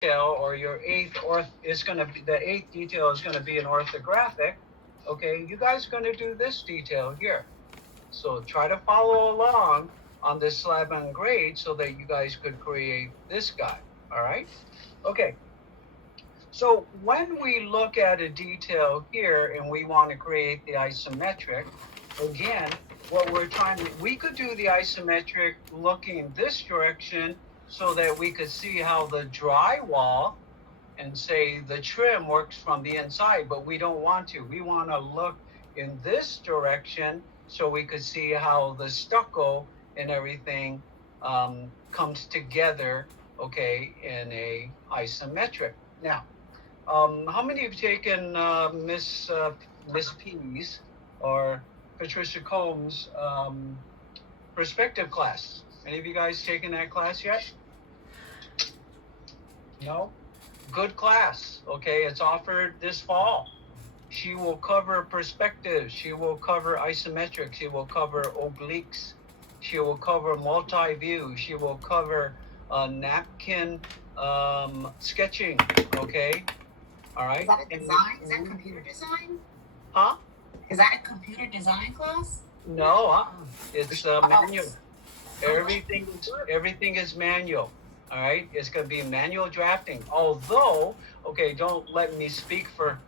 detail, or your the eighth detail is gonna be an orthographic. Okay, you guys are gonna do this detail here. So try to follow along on this slab and grade so that you guys could create this guy. All right. Okay. So when we look at a detail here and we want to create the isometric, again, we could do the isometric looking this direction so that we could see how the drywall and say the trim works from the inside, but we don't want to. We want to look in this direction so we could see how the stucco and everything comes together, okay, in a isometric. Now, how many have taken Miss P's or Patricia Combs' perspective class? Any of you guys taken that class yet? No? Good class. Okay, it's offered this fall. She will cover perspectives. She will cover isometric. She will cover obliques. She will cover multi-view. She will cover napkin sketching. Okay. All right. Is that a design? Is that computer design? Huh? Is that a computer design class? No, it's manual. Everything is manual. All right. It's going to be manual drafting. Although, okay, don't let me speak for.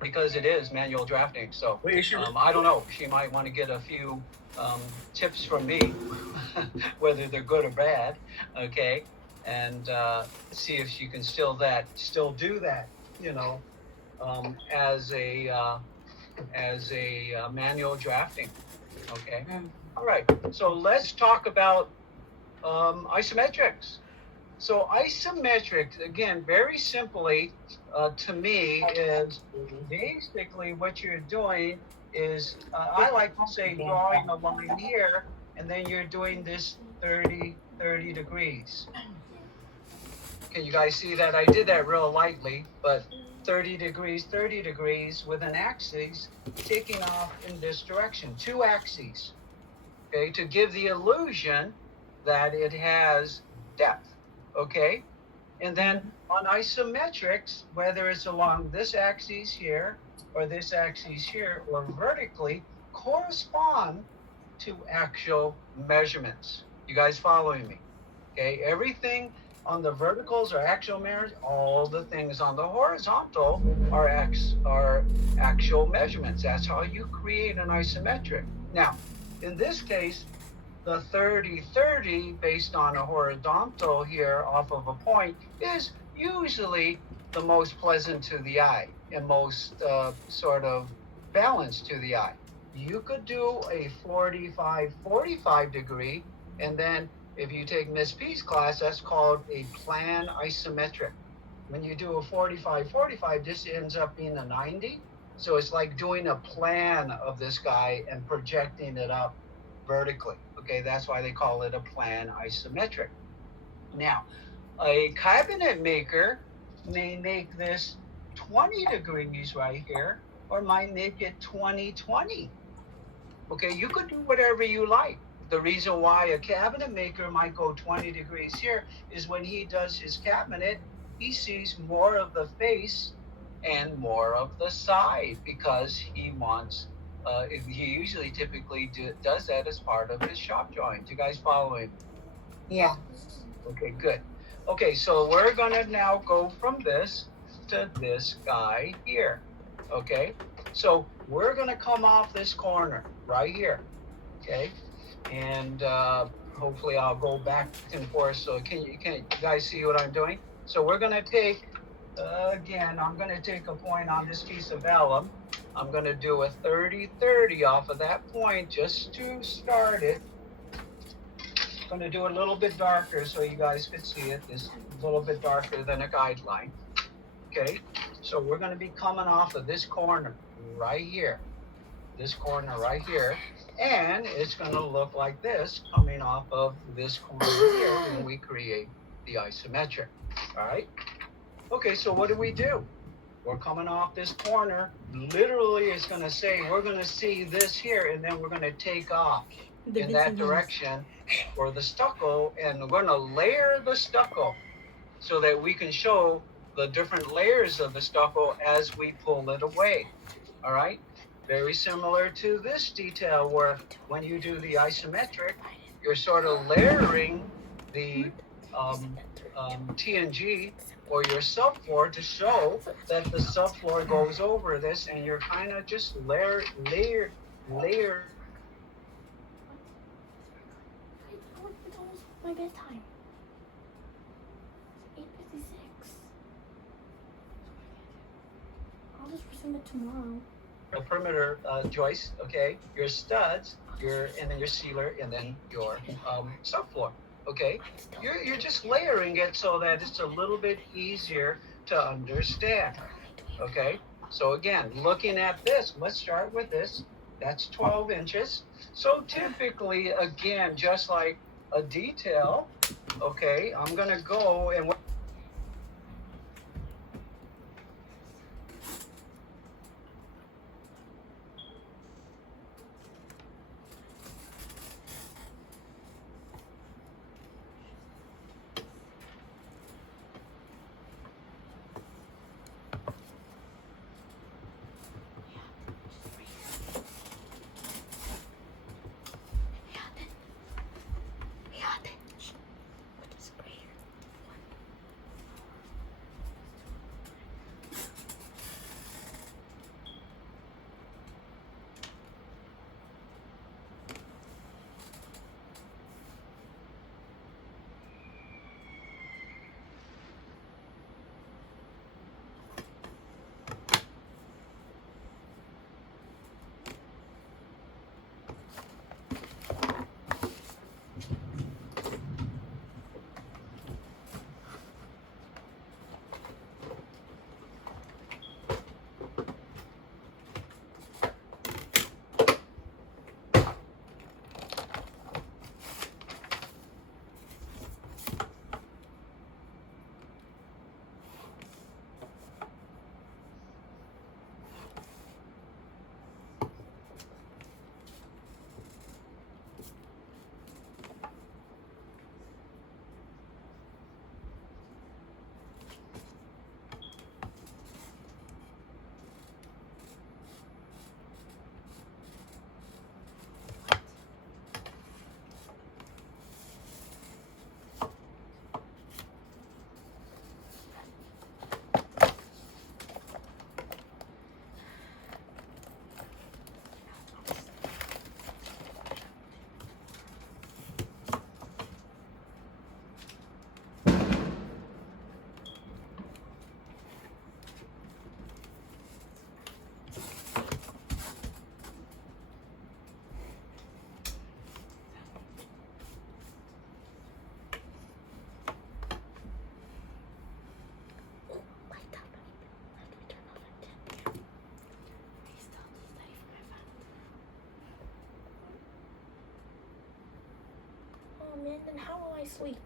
Because it is manual drafting. So I don't know. She might want to get a few tips from me, whether they're good or bad. Okay, and see if she can still do that. You know, as a manual drafting. Okay. All right. So let's talk about isometrics. So isometrics, again, very simply, to me, is basically what you're doing is, I like to say, drawing a line here, and then you're doing this 30 degrees. Can you guys see that? I did that real lightly, but 30 degrees with an axis taking off in this direction, two axes, okay, to give the illusion that it has depth. Okay, and then on isometrics, whether it's along this axis here or this axis here or vertically, correspond to actual measurements. You guys following me? Okay, everything on the verticals are actual measurements. All the things on the horizontal are actual measurements. That's how you create an isometric. Now, in this case, the 30 based on a horizontal here off of a point is usually the most pleasant to the eye and most sort of balanced to the eye. You could do a 45 degree, and then if you take Miss P's class, that's called a plan isometric. When you do a 45, this ends up being a 90. So it's like doing a plan of this guy and projecting it up vertically. Okay, that's why they call it a plan isometric. Now, a cabinet maker may make this 20 degrees right here, or might make it 20. Okay, you could do whatever you like. The reason why a cabinet maker might go 20 degrees here is when he does his cabinet, he sees more of the face and more of the side because he wants he usually typically does that as part of his shop drawing. Do you guys following? Yeah. Okay, good. Okay, so we're gonna now go from this to this guy here. Okay, so we're gonna come off this corner right here. Okay, and hopefully I'll go back and forth. So can you guys see what I'm doing? So we're gonna take again. I'm gonna take a point on this piece of vellum. I'm going to do a 30 off of that point just to start it. I'm going to do a little bit darker so you guys can see it. It's a little bit darker than a guideline. Okay, so we're going to be coming off of this corner right here. This corner right here. And it's going to look like this coming off of this corner here when we create the isometric. All right. Okay, so what do? We're coming off this corner. Literally, it's going to say we're going to see this here, and then we're going to take off in that direction for the stucco, and we're going to layer the stucco so that we can show the different layers of the stucco as we pull it away. All right? Very similar to this detail where when you do the isometric, you're sort of layering the TNG or your subfloor to show that the subfloor goes over this, and you're kind of just layer. It's almost my bedtime. 8:56. I'll just resume it tomorrow. A perimeter joist, okay, your studs, and then your sealer, and then your subfloor. Okay, you're just layering it so that it's a little bit easier to understand. Okay, so again, looking at this, let's start with this. That's 12 inches. So typically, again, just like a detail, okay, I'm gonna go and man, then how will I sleep?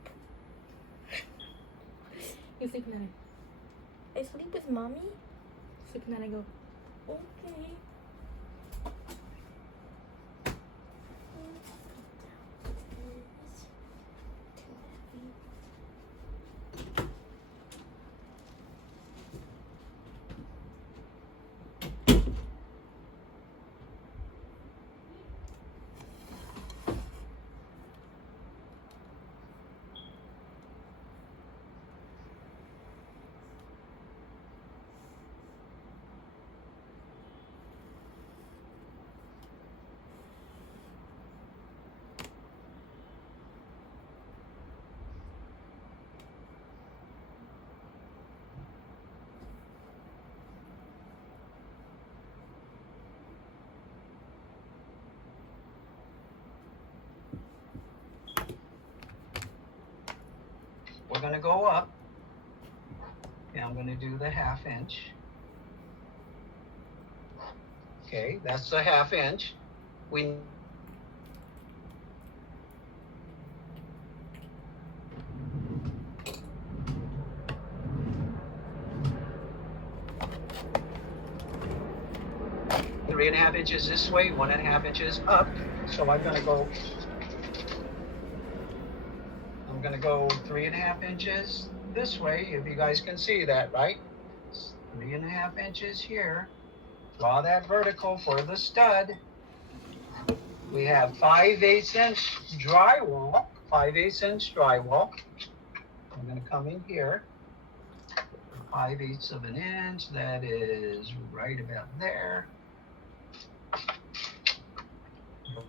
You sleep night. I sleep with mommy? Sleep night, I go, okay. we're gonna go up. And I'm gonna do the 1/2 inch. Okay, that's the 1/2 inch. We 3.5 inches this way, 1.5 inches up. So I'm gonna go 3.5 inches this way, if you guys can see that, right? 3.5 inches here. Draw that vertical for the stud. We have 5/8 inch drywall, 5/8 inch drywall. I'm gonna come in here. 5/8 of an inch, that is right about there.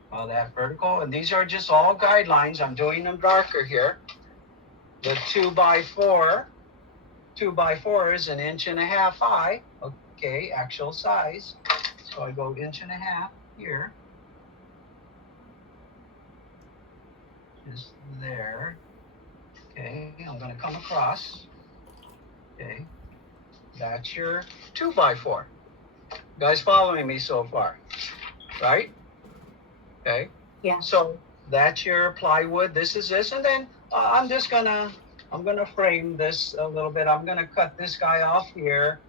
Draw that vertical, and these are just all guidelines. I'm doing them darker here. The 2x4 is 1.5 inches high. Okay, actual size. So I go 1.5 inches here. Just there. Okay, I'm gonna come across. Okay, that's your 2x4. You guys following me so far, right? Okay. Yeah. So that's your plywood. This is this, and then I'm gonna frame this a little bit. I'm gonna cut this guy off here,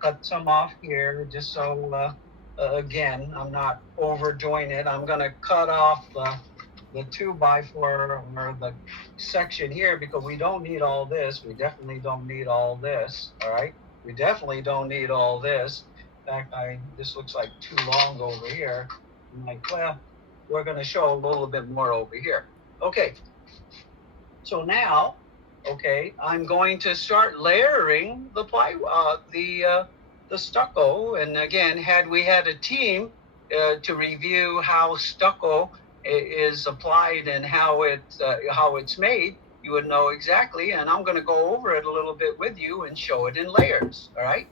cut some off here, just so again I'm not overdoing it. I'm gonna cut off the 2x4 or the section here because we don't need all this. We definitely don't need all this. All right. We definitely don't need all this. In fact, this looks like too long over here. I'm like, well, we're going to show a little bit more over here. Okay. So now, okay, I'm going to start layering the the stucco. And again, had we had a team to review how stucco is applied and how it's made, you would know exactly. And I'm going to go over it a little bit with you and show it in layers. All right.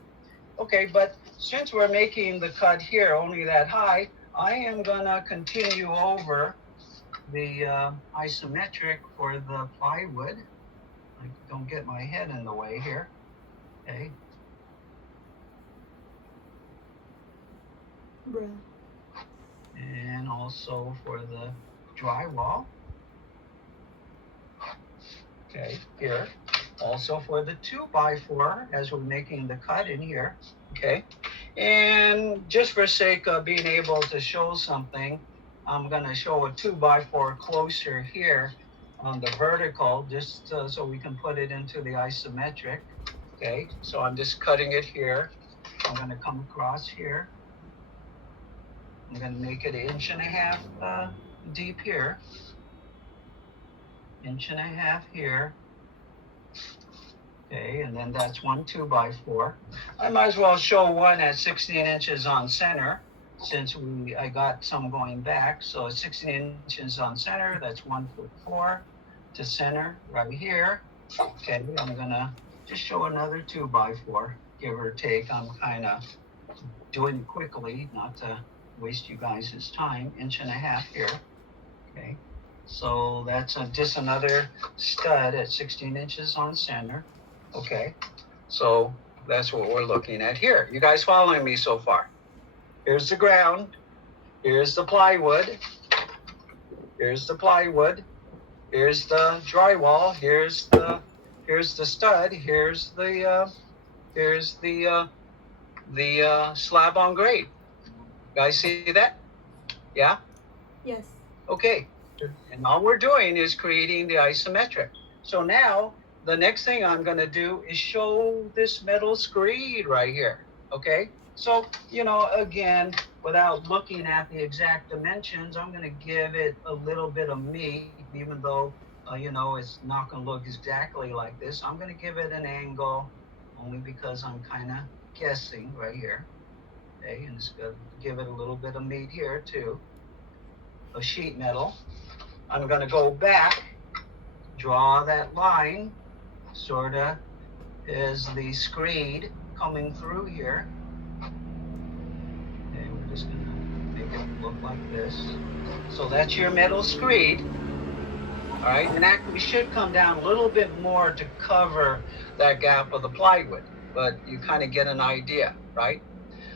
Okay, but since we're making the cut here only that high, I am going to continue over the isometric for the plywood. I don't get my head in the way here. Okay. Bruh. And also for the drywall. Okay, here. Also for the 2x4 as we're making the cut in here. Okay. And just for sake of being able to show something, I'm going to show a 2x4 closer here on the vertical, just so we can put it into the isometric. Okay, so I'm just cutting it here. I'm going to come across here. I'm going to make it 1.5 inches deep here. 1.5 inches here. Okay, and then that's one 2x4. I might as well show one at 16 inches on center, since I got some going back. So it's 16 inches on center. That's 1'4" to center right here. Okay, I'm gonna just show another 2x4, give or take. I'm kind of doing it quickly, not to waste you guys' time. 1.5 inches here. Okay, so that's just another stud at 16 inches on center. Okay, so that's what we're looking at here. You guys following me so far? Here's the ground. Here's the plywood. Here's the plywood. Here's the drywall. Here's the stud. Here's the slab on grade. Guys see that? Yeah? Yes. Okay. And all we're doing is creating the isometric. So now the next thing I'm going to do is show this metal screed right here. Okay. So, again, without looking at the exact dimensions, I'm going to give it a little bit of meat, even though, it's not going to look exactly like this. I'm going to give it an angle only because I'm kind of guessing right here. Okay. And it's going to give it a little bit of meat here too. A sheet metal. I'm going to go back, draw that line, sort of is the screed coming through here. Okay, we're just going to make it look like this. So that's your metal screed. All right, and that should come down a little bit more to cover that gap of the plywood, but you kind of get an idea, right?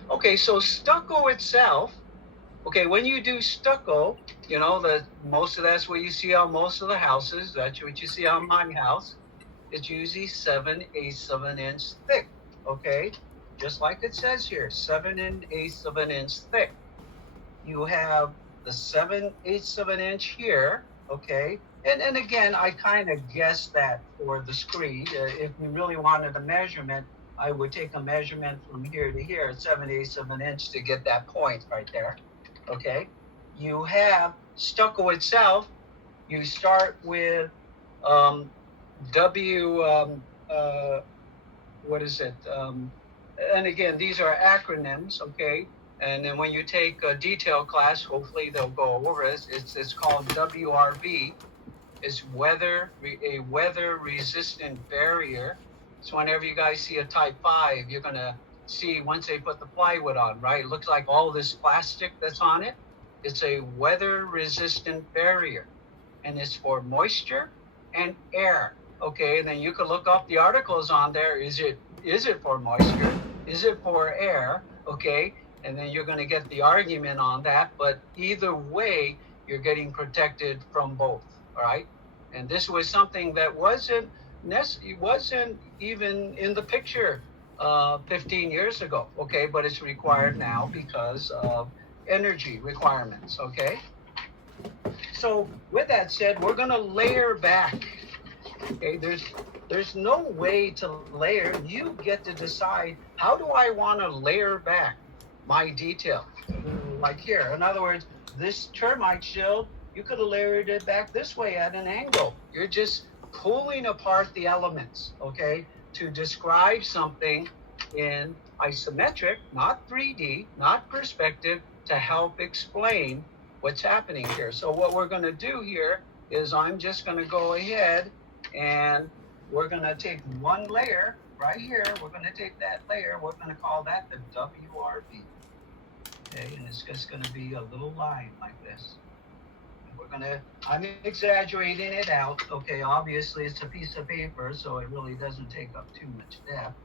Okay, so stucco itself. Okay, when you do stucco, most of that's what you see on most of the houses. That's what you see on my house. It's usually 7/8 of an inch thick. Okay, just like it says here, 7/8 of an inch thick. You have the 7/8 of an inch here, okay? And again, I kind of guessed that for the screed. If we really wanted a measurement, I would take a measurement from here to here, 7/8 of an inch to get that point right there, okay? You have stucco itself. You start with W, what is it? And again, these are acronyms, okay? And then when you take a detail class, hopefully they'll go over it. It's called WRB. It's a weather resistant barrier. So whenever you guys see a type 5, you're gonna see once they put the plywood on, right? It looks like all this plastic that's on it. It's a weather resistant barrier, and it's for moisture and air. Okay, and then you can look up the articles on there. Is it for moisture? Is it for air? Okay, and then you're going to get the argument on that. But either way, you're getting protected from both. All right, and this was something that wasn't even in the picture 15 years ago. Okay, but it's required now because of energy requirements. Okay, so with that said, we're going to layer back. Okay, there's no way to layer. You get to decide, how do I want to layer back my detail? Like here, in other words, this termite shield, you could have layered it back this way at an angle. You're just pulling apart the elements, okay, to describe something in isometric, not 3D, not perspective, to help explain what's happening here. So what we're going to do here is I'm just going to go ahead and we're going to take one layer right here. We're going to take that layer. We're going to call that the WRB. Okay, and it's just going to be a little line like this. I'm exaggerating it out. Okay, obviously it's a piece of paper, so it really doesn't take up too much depth.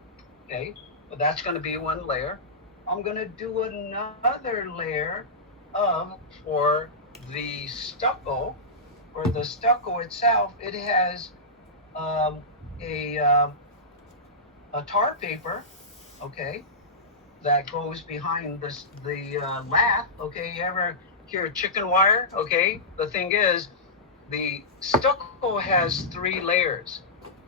Okay, but that's going to be one layer. I'm going to do another layer for the stucco. For the stucco itself, it has a tar paper, okay, that goes behind the lath. Okay, you ever hear chicken wire? Okay, the thing is, the stucco has 3 layers.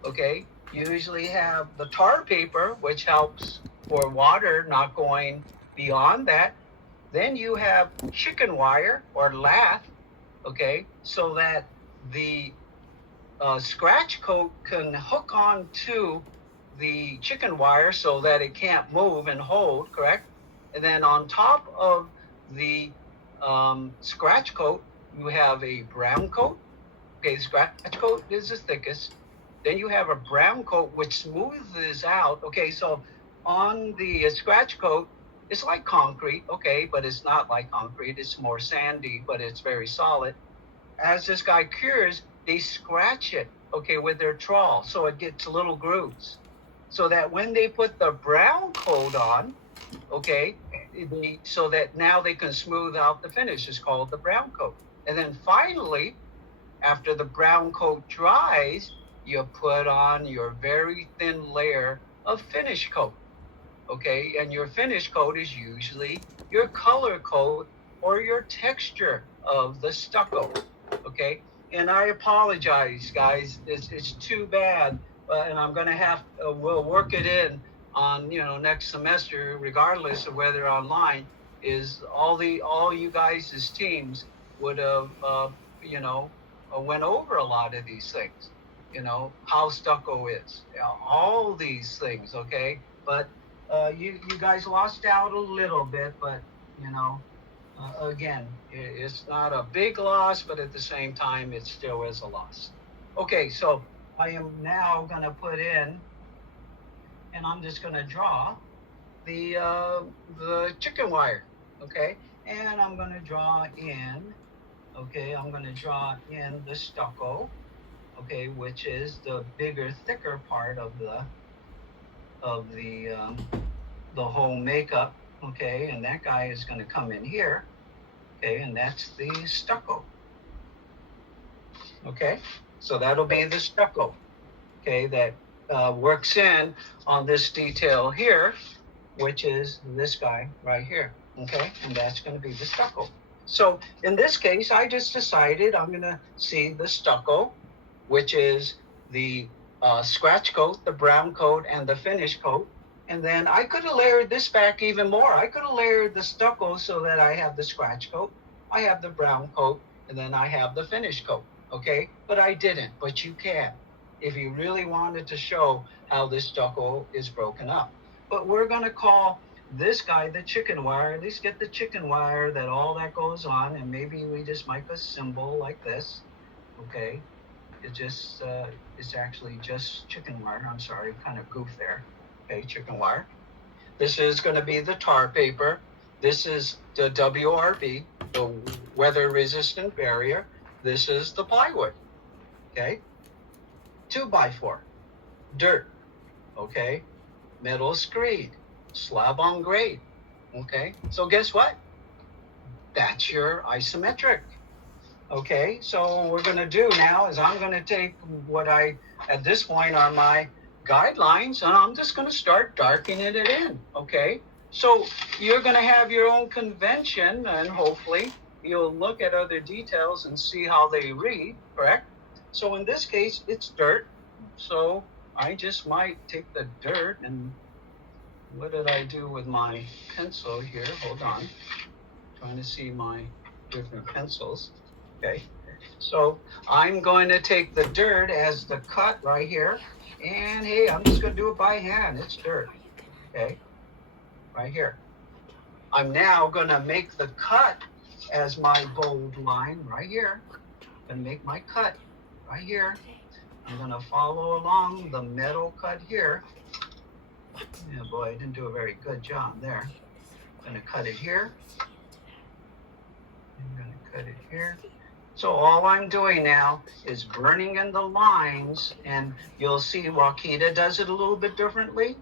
Okay, you usually have the tar paper, which helps for water not going beyond that. Then you have chicken wire or lath, okay, so that the scratch coat can hook on to the chicken wire so that it can't move and hold, correct? And then on top of the scratch coat, you have a brown coat. Okay, the scratch coat is the thickest. Then you have a brown coat which smooths out. Okay, so on the scratch coat, it's like concrete, okay, but it's not like concrete. It's more sandy, but it's very solid. As this guy cures, they scratch it, okay, with their trowel, so it gets little grooves. So that when they put the brown coat on, okay, so that now they can smooth out the finish. It's called the brown coat. And then finally, after the brown coat dries, you put on your very thin layer of finish coat. Okay, and your finish coat is usually your color coat or your texture of the stucco. Okay, and I apologize, guys. It's too bad, and I'm gonna have we'll work it in on next semester, regardless of whether online. Is all you guys' teams would have went over a lot of these things. How stucco is, all these things. Okay, but you guys lost out a little bit, but again, it's not a big loss, but at the same time, it still is a loss. Okay, so I am now going to put in, and I'm just going to draw the chicken wire, okay? And I'm going to draw in, okay, I'm going to draw in the stucco, okay, which is the bigger, thicker part of the whole makeup, okay, and that guy is going to come in here, okay, and that's the stucco, okay, so that'll be the stucco, okay, that works in on this detail here, which is this guy right here, okay? And that's going to be the stucco. So in this case, I just decided I'm going to see the stucco, which is the scratch coat, the brown coat, and the finish coat. And then I could have layered this back even more. I could have layered the stucco so that I have the scratch coat, I have the brown coat, and then I have the finish coat, okay? But I didn't, but you can, if you really wanted to show how this stucco is broken up. But we're gonna call this guy the chicken wire, at least get the chicken wire that all that goes on, and maybe we just make a symbol like this, okay? It just, it's actually just chicken wire, I'm sorry, kind of goof there. Okay, chicken wire. This is going to be the tar paper. This is the WRB, the weather resistant barrier. This is the plywood. Okay, 2x4, dirt. Okay, metal screed, slab on grade. Okay, so guess what? That's your isometric. Okay, so what we're going to do now is I'm going to take what I, at this point, are my guidelines, and I'm just going to start darkening it in, okay? So you're going to have your own convention, and hopefully you'll look at other details and see how they read, correct? So in this case, it's dirt. So I just might take the dirt, and what did I do with my pencil here? Hold on. Trying to see my different pencils. Okay, so I'm going to take the dirt as the cut right here, and hey, I'm just going to do it by hand. It's dirt, okay, right here. I'm now going to make the cut as my bold line right here, and make my cut right here. I'm going to follow along the metal cut here. Yeah, boy, I didn't do a very good job there. I'm going to cut it here. I'm going to cut it here. So all I'm doing now is burning in the lines, and you'll see Wakita does it a little bit differently.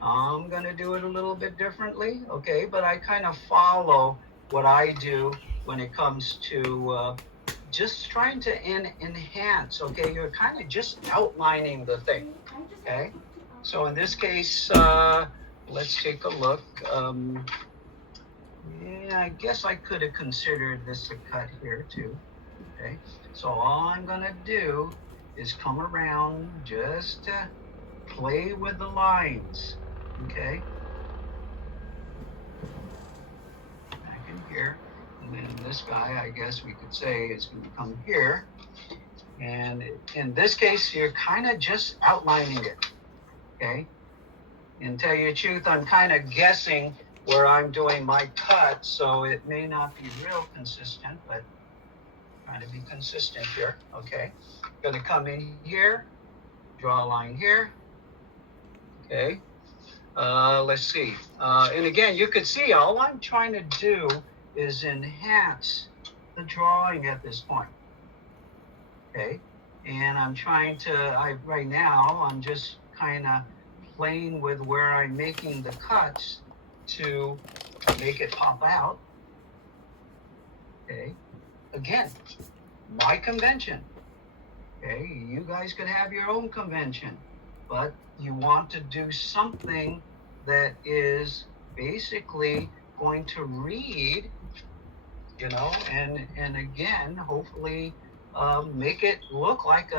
I'm going to do it a little bit differently, okay? But I kind of follow what I do when it comes to just trying to enhance, okay? You're kind of just outlining the thing, okay? So in this case, let's take a look. Yeah, I guess I could have considered this a cut here too. Okay, so all I'm going to do is come around just to play with the lines, okay? Back in here, and then this guy, I guess we could say, is going to come here. And in this case, you're kind of just outlining it, okay? And tell you the truth, I'm kind of guessing where I'm doing my cut, so it may not be real consistent, but trying to be consistent here, okay? Gonna come in here, draw a line here, okay? Let's see. And again, you can see all I'm trying to do is enhance the drawing at this point, okay? And I'm trying to, right now, I'm just kind of playing with where I'm making the cuts to make it pop out, okay? Again, my convention, okay? You guys could have your own convention, but you want to do something that is basically going to read, you know, and again, hopefully make it look like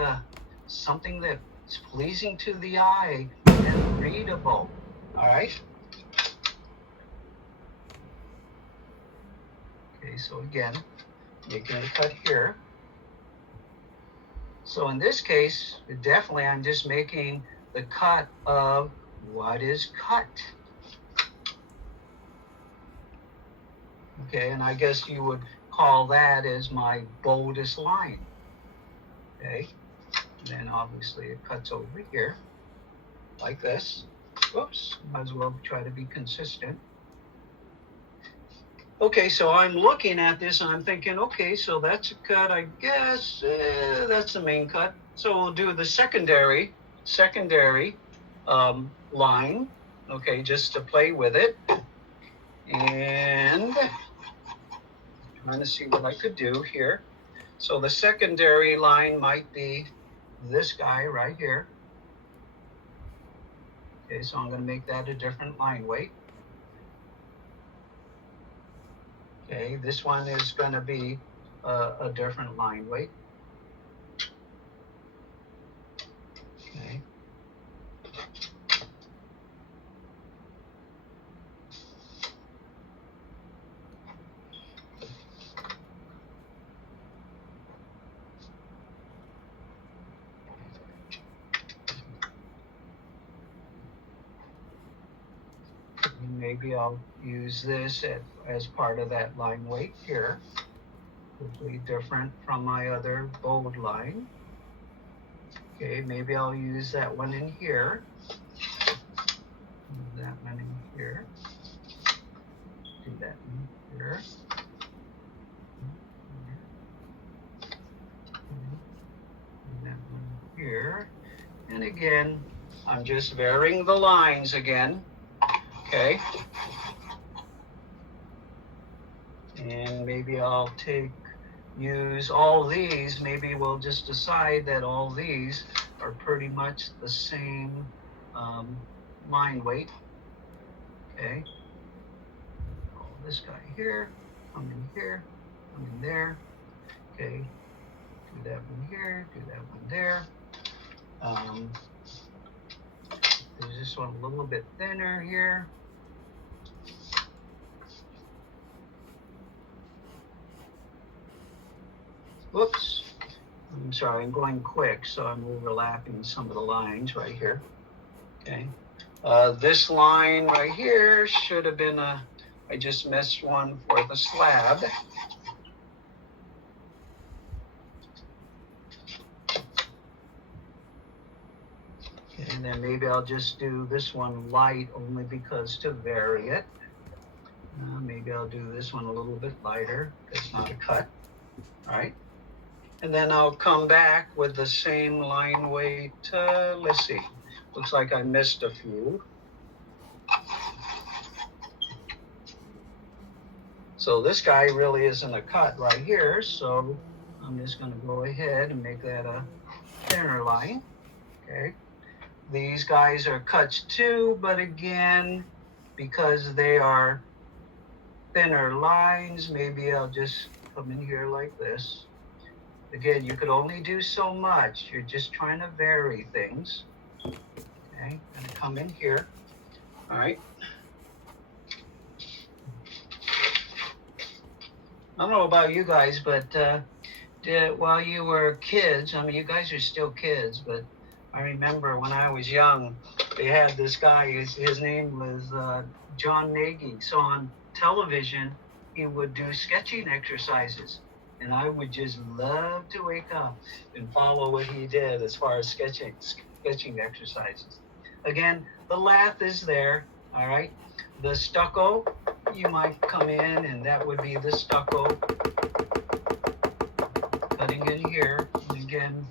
something that's pleasing to the eye and readable, all right? Okay, so again, making a cut here. So in this case, definitely I'm just making the cut of what is cut. Okay, and I guess you would call that as my boldest line. Okay, and then obviously it cuts over here like this. Whoops, might as well try to be consistent. Okay, so I'm looking at this and I'm thinking, okay, so that's a cut, I guess, that's the main cut. So we'll do the secondary line, okay, just to play with it. And trying to see what I could do here. So the secondary line might be this guy right here. Okay, so I'm going to make that a different line weight. Okay, this one is going to be a different line weight. Okay. Maybe I'll use this as part of that line weight here. Hopefully different from my other bold line. Okay, maybe I'll use that one in here. That one in here. Do that in here. And that one here. And again, I'm just varying the lines again. Okay. And maybe I'll use all these. Maybe we'll just decide that all these are pretty much the same line weight. Okay. All this guy here, come in here, come in there. Okay. Do that one here, do that one there. There's this one a little bit thinner here. Whoops. I'm sorry, I'm going quick, so I'm overlapping some of the lines right here. Okay. This line right here should have been I just missed one for the slab. Okay, and then maybe I'll just do this one light only because to vary it. Maybe I'll do this one a little bit lighter. It's not a cut. All right. And then I'll come back with the same line weight. Let's see. Looks like I missed a few. So this guy really isn't a cut right here. So I'm just going to go ahead and make that a thinner line. Okay. These guys are cuts too, but again, because they are thinner lines, maybe I'll just come in here like this. Again, you could only do so much. You're just trying to vary things. Okay, gonna come in here. All right. I don't know about you guys, but while you were kids, I mean, you guys are still kids, but I remember when I was young, they had this guy, his name was John Nagy. So on television, he would do sketching exercises. And I would just love to wake up and follow what he did as far as sketching exercises. Again, the lath is there, all right? The stucco, you might come in and that would be the stucco. Cutting in here, and again,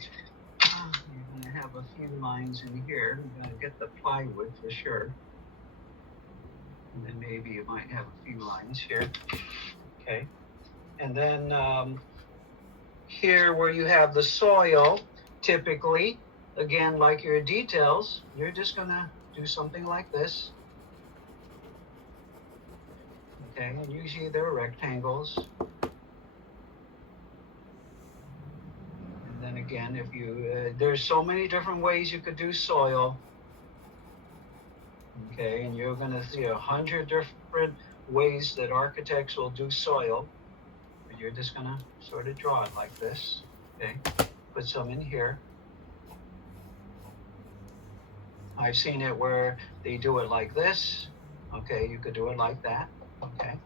you're gonna have a few lines in here. You're gonna get the plywood for sure. And then maybe you might have a few lines here, okay? And then here where you have the soil, typically, again, like your details, you're just gonna do something like this. Okay, and usually they're rectangles. And then again, if you, there's so many different ways you could do soil. Okay, and you're gonna see 100 different ways that architects will do soil. You're just gonna sort of draw it like this, okay? Put some in here. I've seen it where they do it like this. Okay, you could do it like that, okay?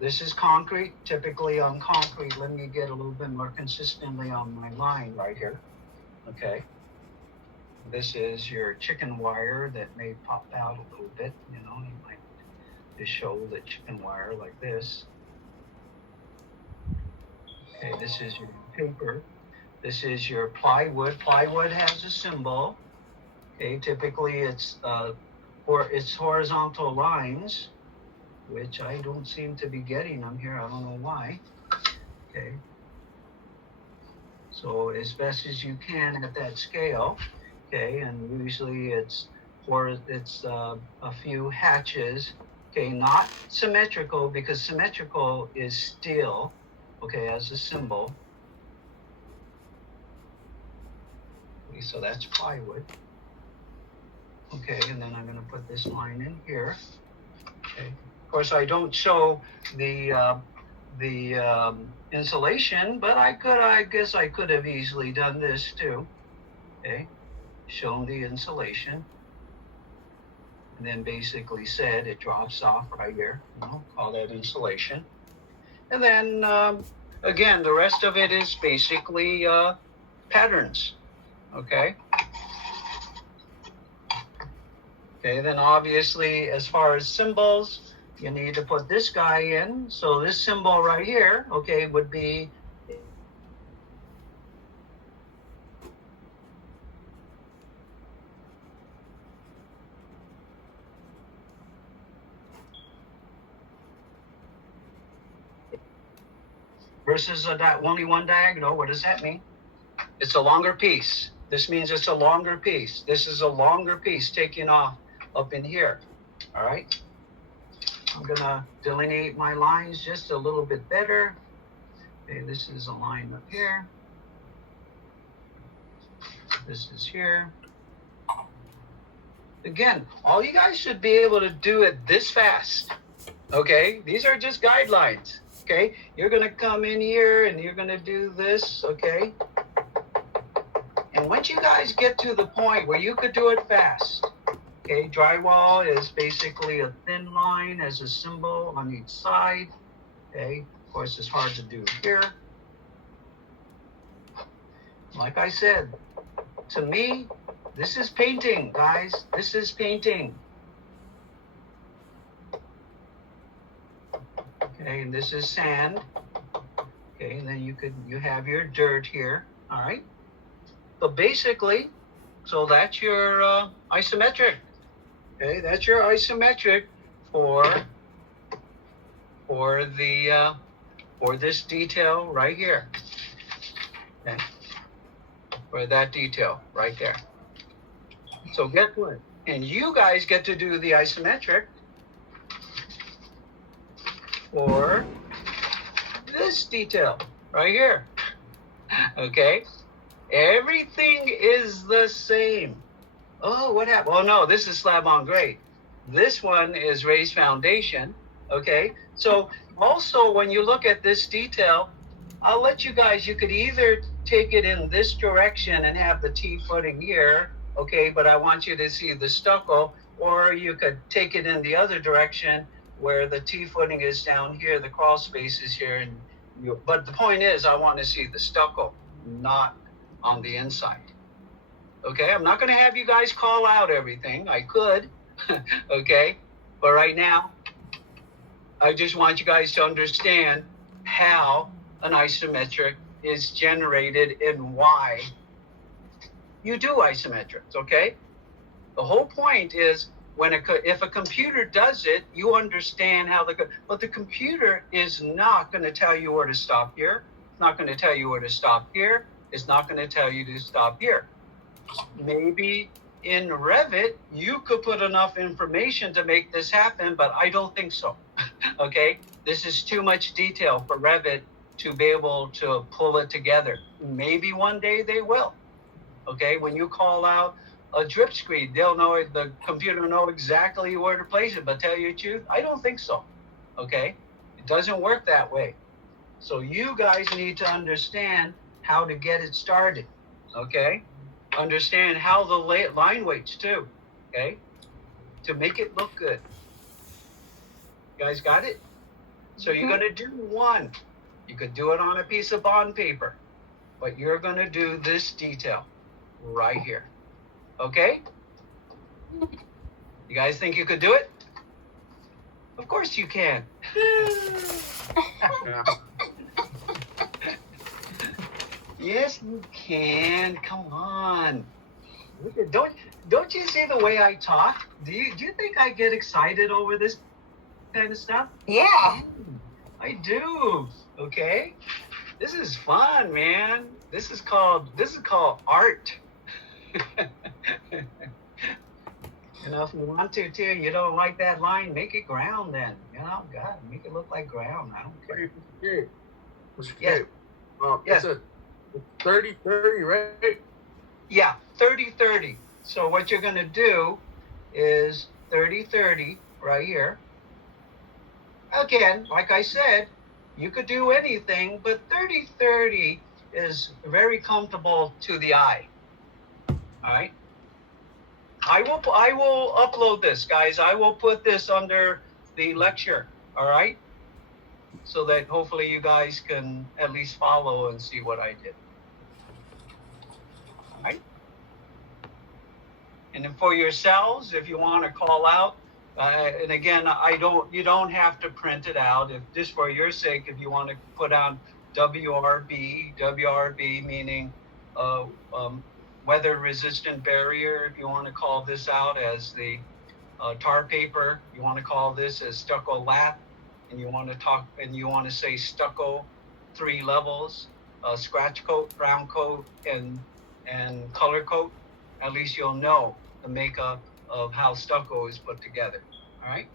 This is concrete, typically on concrete. Let me get a little bit more consistently on my line right here, okay? This is your chicken wire that may pop out a little bit, you know, you might just show the chicken wire like this. Okay, this is your paper. This is your plywood. Plywood has a symbol. Okay, typically it's horizontal lines, which I don't seem to be getting them here. I don't know why. Okay. So as best as you can at that scale. Okay, and usually it's a few hatches Okay, not symmetrical, because symmetrical is steel, okay, as a symbol. Okay, so that's plywood. Okay, and then I'm going to put this line in here. Okay. Of course, I don't show the insulation, but I guess I could have easily done this too. Okay, shown the insulation, and then basically said it drops off right here. Call that insulation. And then again, the rest of it is basically patterns. Okay. Okay, then obviously, as far as symbols, you need to put this guy in. So this symbol right here, okay, would be versus only one diagonal. What does that mean? It's a longer piece. This means it's a longer piece. This is a longer piece taking off up in here. All right. I'm gonna delineate my lines just a little bit better. Okay, this is a line up here. This is here. Again, all you guys should be able to do it this fast. Okay, these are just guidelines. Okay, you're gonna come in here and you're gonna do this. Okay, and once you guys get to the point where you could do it fast, okay, drywall is basically a thin line as a symbol on each side. Okay, of course, it's hard to do here. Like I said, to me, this is painting, guys. This is painting. Okay, and this is sand. Okay, and then you have your dirt here. All right. So basically, so that's your isometric. Okay, that's your isometric for this detail right here. Okay, for that detail right there. So guess what? And you guys get to do the isometric for this detail right here. Okay, everything is the same. Oh, what happened? Oh no, this is slab on grade. This one is raised foundation. Okay, so also when you look at this detail, I'll let you guys, you could either take it in this direction and have the T footing here, okay, but I want you to see the stucco, or you could take it in the other direction where the T footing is down here, the crawl space is here, and but the point is I want to see the stucco, not on the inside. Okay, I'm not going to have you guys call out everything. I could, okay, but right now, I just want you guys to understand how an isometric is generated and why you do isometrics, okay? The whole point is if a computer does it, you understand how but the computer is not going to tell you where to stop here. It's not going to tell you where to stop here. It's not going to tell you to stop here. Maybe in Revit, you could put enough information to make this happen, but I don't think so. Okay, this is too much detail for Revit to be able to pull it together. Maybe one day they will. Okay, when you call out a drip screed, the computer will know exactly where to place it, but tell you the truth, I don't think so. Okay, it doesn't work that way. So you guys need to understand how to get it started. Okay, understand how the line weights too. Okay, to make it look good. You guys got it? So you're going to do one. You could do it on a piece of bond paper, but you're going to do this detail right here. Okay? You guys think you could do it? Of course you can. Yes, you can. Come on. Don't you see the way I talk? Do you think I get excited over this kind of stuff? Yeah. I do. Okay, this is fun, man. This is called art. You know, if you want to too, you don't like that line, make it ground then. You know, God, make it look like ground. I don't care. Hey, Mr. Yes. Gabe, Yes. it's a 30-30, right? Yeah, 30-30. So what you're going to do is 30-30 right here. Again, like I said, you could do anything, but 30-30 is very comfortable to the eye. All right. I will upload this, guys. I will put this under the lecture. All right. So that hopefully you guys can at least follow and see what I did. All right. And then for yourselves, if you want to call out, and again, you don't have to print it out. If just for your sake, if you want to put on WRB meaning weather resistant barrier, if you want to call this out as the tar paper, you want to call this as stucco lap, and you want to say stucco 3 levels, scratch coat, brown coat, and color coat. At least you'll know the makeup of how stucco is put together. All right.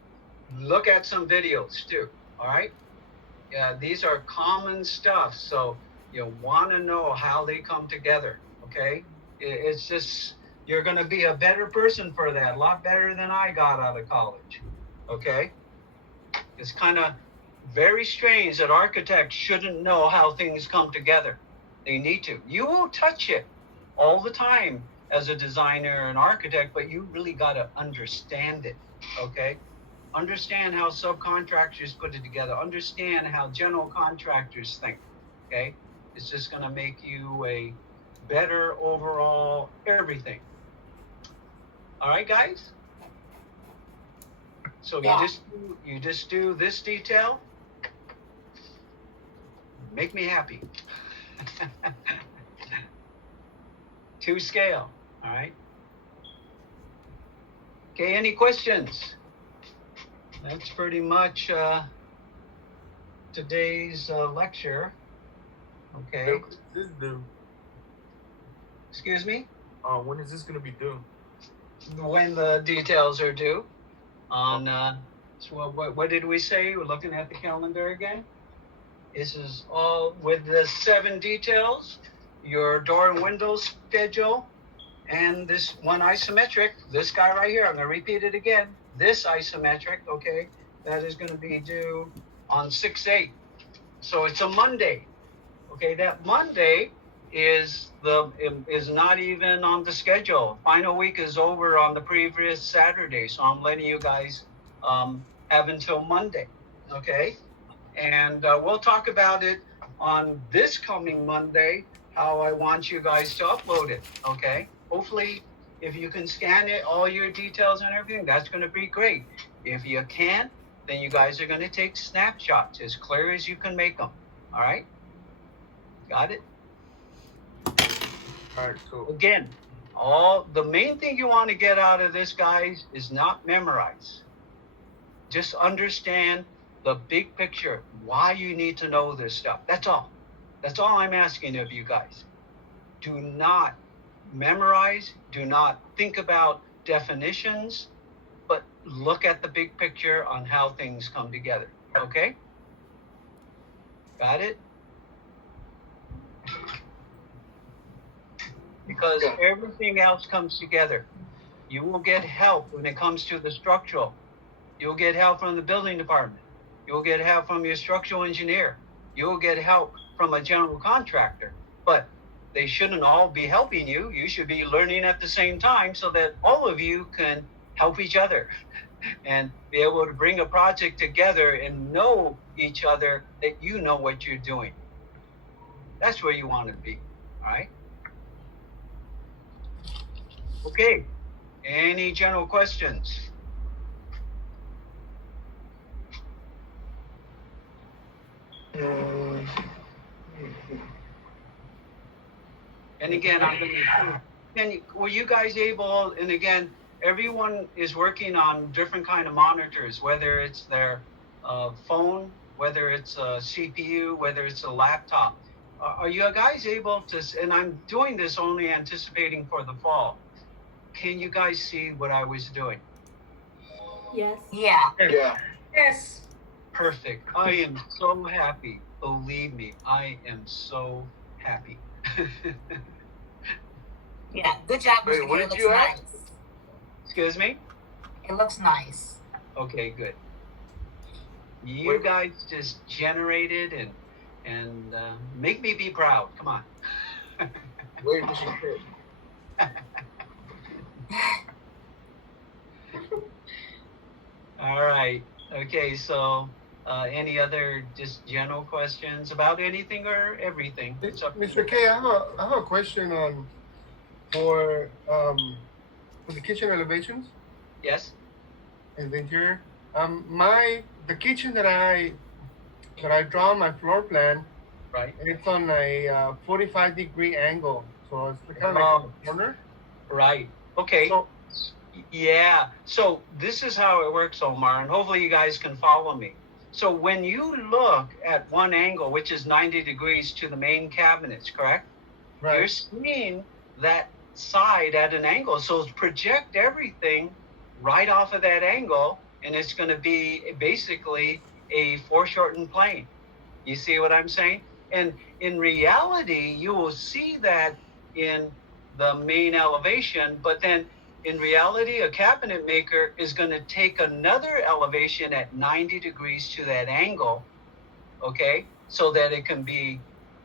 Look at some videos too. All right. Yeah, these are common stuff. So you want to know how they come together. Okay. It's just, you're going to be a better person for that. A lot better than I got out of college. Okay. It's kind of very strange that architects shouldn't know how things come together. They need to. You will touch it all the time as a designer and architect, but you really got to understand it, okay? Understand how subcontractors put it together. Understand how general contractors think, okay? It's just going to make you a better overall everything. All right, guys? So Yeah. you just do this detail. Make me happy. To scale. All right. Okay, any questions? That's pretty much today's lecture. Okay. When is this due? Excuse me? When is this going to be due? When the details are due. On, so what did we say? We're looking at the calendar again. This is all with the 7 details, your door and window schedule, and this one isometric, this guy right here, I'm going to repeat it again, this isometric, okay, that is going to be due on 6/8. So it's a Monday. Okay, that Monday is not even on the schedule. Final week is over on the previous Saturday, so I'm letting you guys have until Monday, okay? And we'll talk about it on this coming Monday, how I want you guys to upload it, okay? Hopefully, if you can scan it, all your details and everything, that's going to be great. If you can't, then you guys are going to take snapshots as clear as you can make them, all right? Got it? All right, cool. Again, the main thing you want to get out of this, guys, is not memorize. Just understand the big picture, why you need to know this stuff. That's all. That's all I'm asking of you guys. Do not memorize. Do not think about definitions, but look at the big picture on how things come together. Okay? Got it? Because everything else comes together. You will get help when it comes to the structural. You'll get help from the building department. You'll get help from your structural engineer. You'll get help from a general contractor. But they shouldn't all be helping you. You should be learning at the same time so that all of you can help each other and be able to bring a project together and know each other, that you know what you're doing. That's where you want to be, all right? Okay, any general questions? And again, were you guys able, and again, everyone is working on different kind of monitors, whether it's their phone, whether it's a CPU, whether it's a laptop. Are you guys able to, and I'm doing this only anticipating for the fall, can you guys see what I was doing? Yes. Yeah. Yeah. Yes. Perfect. I am so happy. Believe me, I am so happy. Yeah. Good job, Wait, Mr. what Hill. did Looks you ask? nice. Excuse me? It looks nice. Okay, good. You Wait. guys just generated and make me be proud. Come on. Wait, Mr. K. All right. Okay, so any other just general questions about anything or everything? It's up to Mr. you. K, I have a question on for the kitchen elevations Yes? and the interior. The kitchen that I draw on my floor plan, Right? it's on a 45-degree angle, so it's kind of Oh. like a corner. Right. Okay. So Yeah. So this is how it works, Omar, and hopefully you guys can follow me. So when you look at one angle, which is 90 degrees to the main cabinets, correct? You're right, seeing that side at an angle. So project everything right off of that angle, and it's going to be basically a foreshortened plane. You see what I'm saying? And in reality, you will see that in the main elevation, but then in reality, a cabinet maker is going to take another elevation at 90 degrees to that angle, okay, so that it can be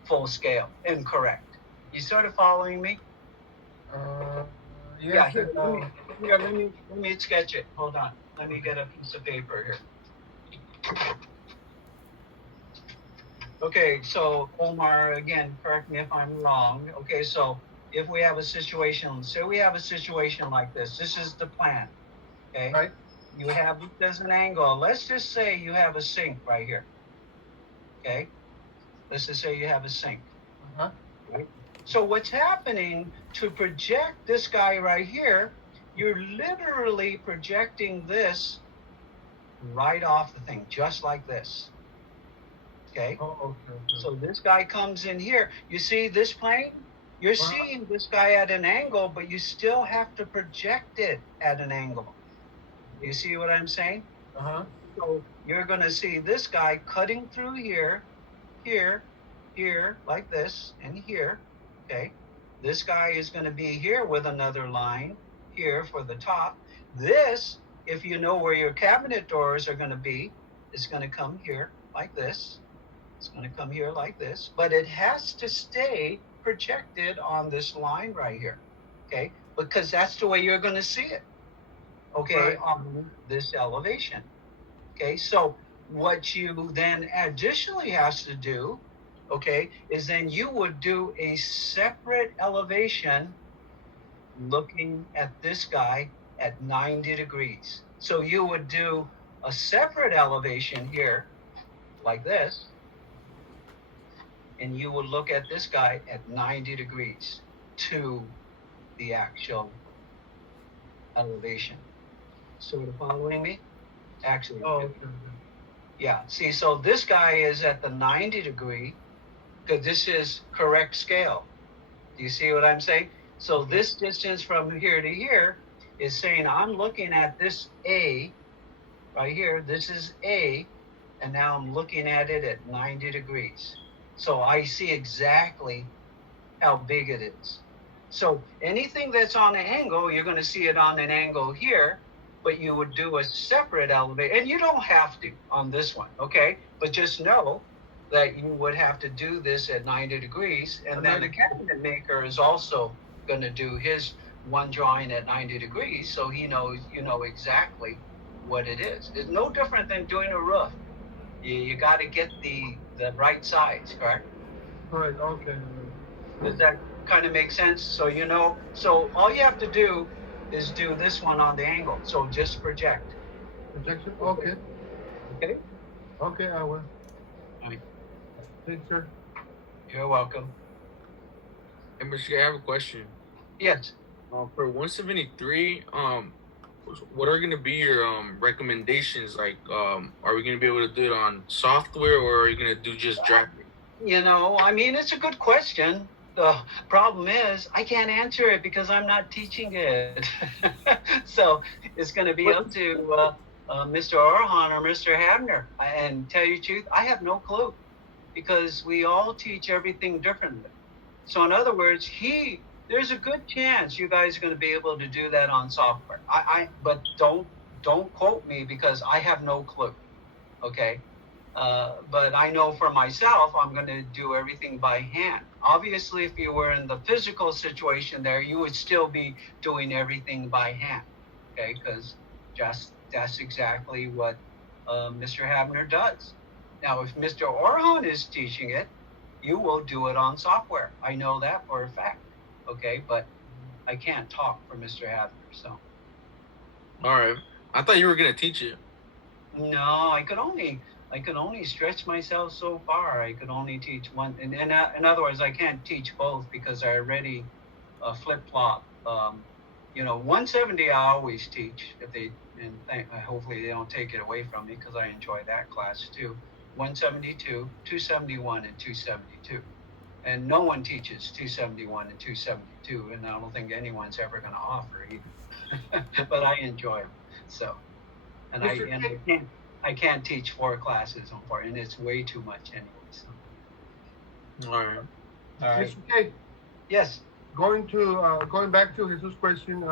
full scale and correct. You sort of following me? yes, Here, let me sketch it. Hold on. Let me get a piece of paper here. Okay, so Omar, again, correct me if I'm wrong. Okay, so if we have a situation, say we have a situation like this, this is the plan. Okay, right, you have there's an angle. Let's just say you have a sink right here. Okay, let's just say you have a sink. uh-huh. Right? So what's happening to project this guy right here? You're literally projecting this right off the thing, just like this. Okay. Oh, okay. So this guy comes in here. You see this plane? You're Wow. seeing this guy at an angle, but you still have to project it at an angle. You see what I'm saying? Uh-huh. So you're going to see this guy cutting through here, here, here, like this, and here. Okay. This guy is going to be here with another line here for the top. This, if you know where your cabinet doors are going to be, is going to come here like this. It's going to come here like this, but it has to stay projected on this line right here, okay? Because that's the way you're going to see it, okay, Right. on this elevation, okay? So what you then additionally has to do, okay, is then you would do a separate elevation looking at this guy at 90 degrees. So you would do a separate elevation here like this, and you would look at this guy at 90 degrees to the actual elevation. Sort of following me? Actually, Oh, okay. yeah. See, so this guy is at the 90 degree, because this is correct scale. Do you see what I'm saying? So this distance from here to here is saying I'm looking at this A right here. This is A, and now I'm looking at it at 90 degrees. So I see exactly how big it is. So anything that's on an angle, you're going to see it on an angle here, but you would do a separate elevation. And you don't have to on this one, okay? But just know that you would have to do this at 90 degrees. And then the cabinet maker is also going to do his one drawing at 90 degrees, so he knows, you know exactly what it is. It's no different than doing a roof. You got to get the right size, correct? Right, okay. Does that kind of make sense? So you know, so all you have to do is do this one on the angle. So just project. Projection? Okay. Okay? Okay, I will. Alright. Thanks, sir. You're welcome. Hey, Mr. K, I have a question. Yes. For 173, what are gonna be your recommendations? Like, are we gonna be able to do it on software, or are you gonna do just drafting? You know, I mean, it's a good question. the problem is I can't answer it because I'm not teaching it. So it's going to be up to Mr. Orhan or Mr. Habner. And tell you the truth, I have no clue because we all teach everything differently. So in other words, there's a good chance you guys are going to be able to do that on software. But don't quote me because I have no clue. Okay. But I know for myself, I'm going to do everything by hand. Obviously, if you were in the physical situation there, you would still be doing everything by hand, okay? Because that's exactly what Mr. Habner does. Now, if Mr. Orhan is teaching it, you will do it on software. I know that for a fact, okay? But I can't talk for Mr. Habner, so. All right. I thought you were gonna teach it. No, I could only stretch myself so far. I could only teach one. In other words, I can't teach both because I already flip flop. 170 I always teach hopefully they don't take it away from me because I enjoy that class too. 172, 271, and 272. And no one teaches 271 and 272, and I don't think anyone's ever going to offer either. But I enjoy them. So, and I can't teach 4 classes on 4, and it's way too much anyway. So. All right. Mr. K, Yes. going back to Jesus' question.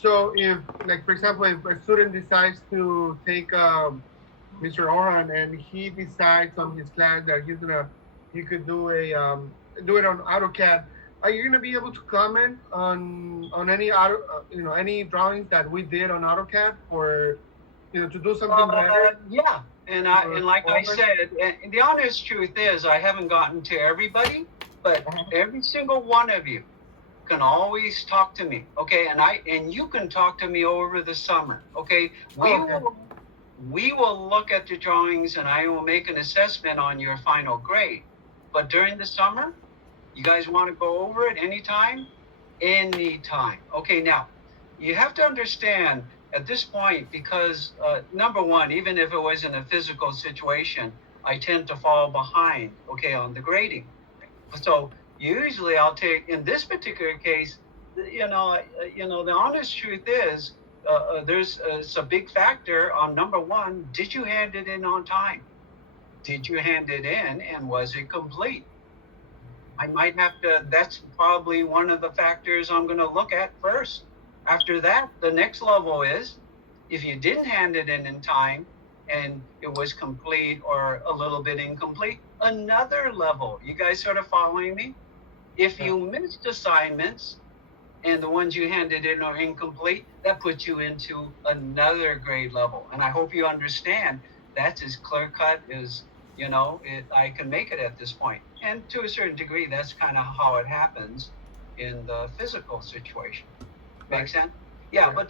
So if, like, for example, if a student decides to take Mr. Orhan and he decides on his class that he could do it on AutoCAD, are you gonna be able to comment on any any drawings that we did on AutoCAD, or to do something better? Yeah, and like I said, and the honest truth is, I haven't gotten to everybody, but every single one of you can always talk to me, okay? And you can talk to me over the summer, okay? We will look at the drawings, and I will make an assessment on your final grade. But during the summer, you guys want to go over it anytime? Anytime. Okay, now, you have to understand at this point, because number one, even if it was in a physical situation, I tend to fall behind, okay, on the grading. So usually I'll take, in this particular case, the honest truth is, there's a big factor on number one, did you hand it in on time? Did you hand it in, and was it complete? I might have to, that's probably one of the factors I'm going to look at first. After that, the next level is, if you didn't hand it in time and it was complete or a little bit incomplete, another level. You guys sort of following me? If you missed assignments and the ones you handed in are incomplete, that puts you into another grade level. And I hope you understand that's as clear cut as, I can make it at this point. And to a certain degree, that's kind of how it happens in the physical situation. Make sense? Yeah, but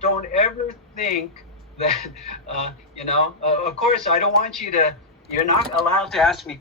don't ever think that, of course, I don't want you to, you're not allowed to ask me